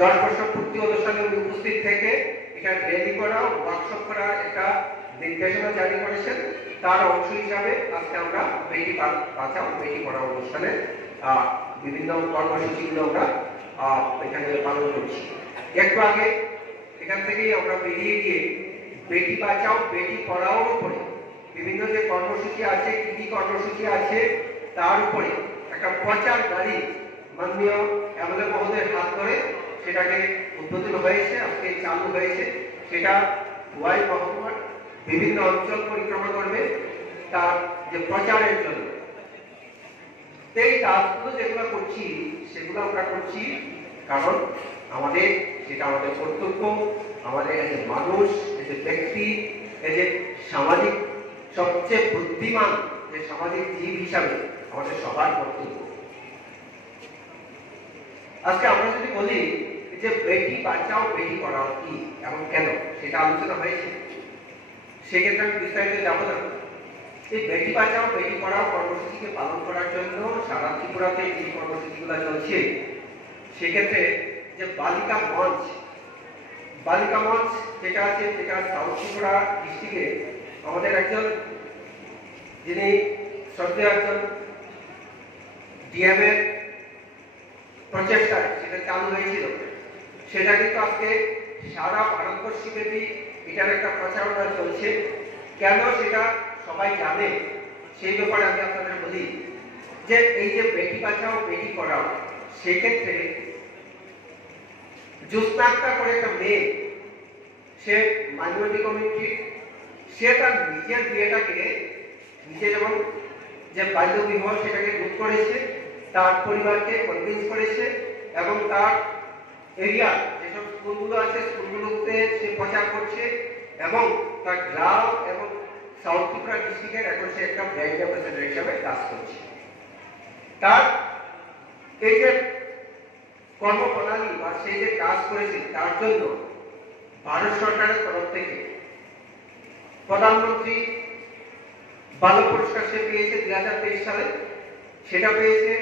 10 বছর পূর্তি অনুষ্ঠানে উপস্থিত থেকে এটা রেলি করা, ওয়ার্কশপ করার একটা নির্দেশনা জারি করেছেন। তার অংশ হিসাবে আজকে আমরা বেটি বাঁচাও বেটি পড়াও অনুষ্ঠানে বিভিন্ন কর্মসূচিগুলো আমরা এখানে পালন করছি। একটু আগে এখান থেকেই আমরা বেরিয়ে গিয়ে বেটি বাঁচাও বেটি পড়াওর উপরে বিভিন্ন যে কর্মসূচি আছে, কি কি কর্মসূচি আছে তার উপরে একটা প্রচার গাড়ি মাননীয় এমএলএ মহোদয়ের হাত ধরে সেটাকে উদ্বোধন হয়েছে, আজকে চালু হয়েছে। সেটা ওয়াই মহকুমার বিভিন্ন অঞ্চল পরিক্রমা করবে তার যে প্রচারের জন্য। এই কাজগুলো যেগুলো করছি সেগুলো আমরা করছি কারণ আমাদের সেটা আমাদের কর্তব্য, আমাদের এই যে মানুষ, এই যে ব্যক্তি, এই যে সামাজিক সবচেয়ে বুদ্ধিমান যে সামাজিক জীব হিসাবে আমাদের সবার কর্তব্য। আজকে আমরা যদি বলি যে বেটি বাঁচাও বেটি পড়াও কি এবং কেন, সেটা আলোচনা হয়েছে, সেক্ষেত্রে আমি বিস্তারিত যাব না। এই বেটি বাঁচাও বেটি পড়াও কর্মসূচিকে পালন করার জন্য সারা ত্রিপুরাতে যে কর্মসূচিগুলো চলছে, সেক্ষেত্রে যে বালিকা মঞ্চ যেটা আছে, যেটা সাউথ ত্রিপুরা ডিস্ট্রিক্টে আমাদের একজন যিনি শ্রদ্ধেয় একজন ডিএম এর প্রচেষ্টায় সেটা চালু হয়েছিল, সেটা কিন্তু আজকে সারা ভারতবর্ষব্যাপী এটার একটা প্রচারণা চলছে। কেন সেটা সবাই জানে, সেই ব্যাপারে আমি আপনাদের বলি যে এই যে বেটি বাঁচাও বেটি পড়াও, সেক্ষেত্রে জ্যোৎস্না করে একটা মেয়ে, সে মাইনরিটি কমিউনিটি, সে তার নিজের বিয়েটাকে নিজে যেমন যে বাল্য বিবাহ সেটাকে রোধ করেছে, তার পরিবারকে কনভিন্স করেছে এবং তার এরিয়া যেসব স্কুলগুলো আছে স্কুলগুলোতে সে প্রচার করছে এবং তার গ্রাম এবং সাউথ ত্রিপুরা ডিস্ট্রিক্টের এখন সে একটা ব্র্যান্ড অ্যাম্বাসেডর হিসাবে কাজ করছে। তার এই যে কর্মপ্রণালী বা সে যে কাজ করেছে তার জন্য ভারত সরকারের তরফ থেকে প্রধানমন্ত্রী বাল পুরস্কার সে পেয়েছে 2023 সালে। সেটা পেয়েছে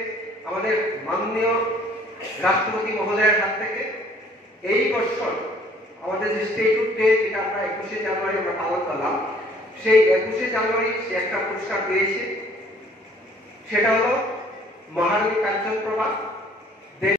আমাদের মাননীয় রাষ্ট্রপতি মহোদয়ের হাত থেকে। এই বছর আমাদের যে স্টেটহুড ডে, যেটা আমরা 21শে জানুয়ারি আমরা পালন করলাম, সেই 21শে জানুয়ারি সে একটা পুরস্কার পেয়েছে। সেটা হলো মহারানী কাঞ্চনপ্রভা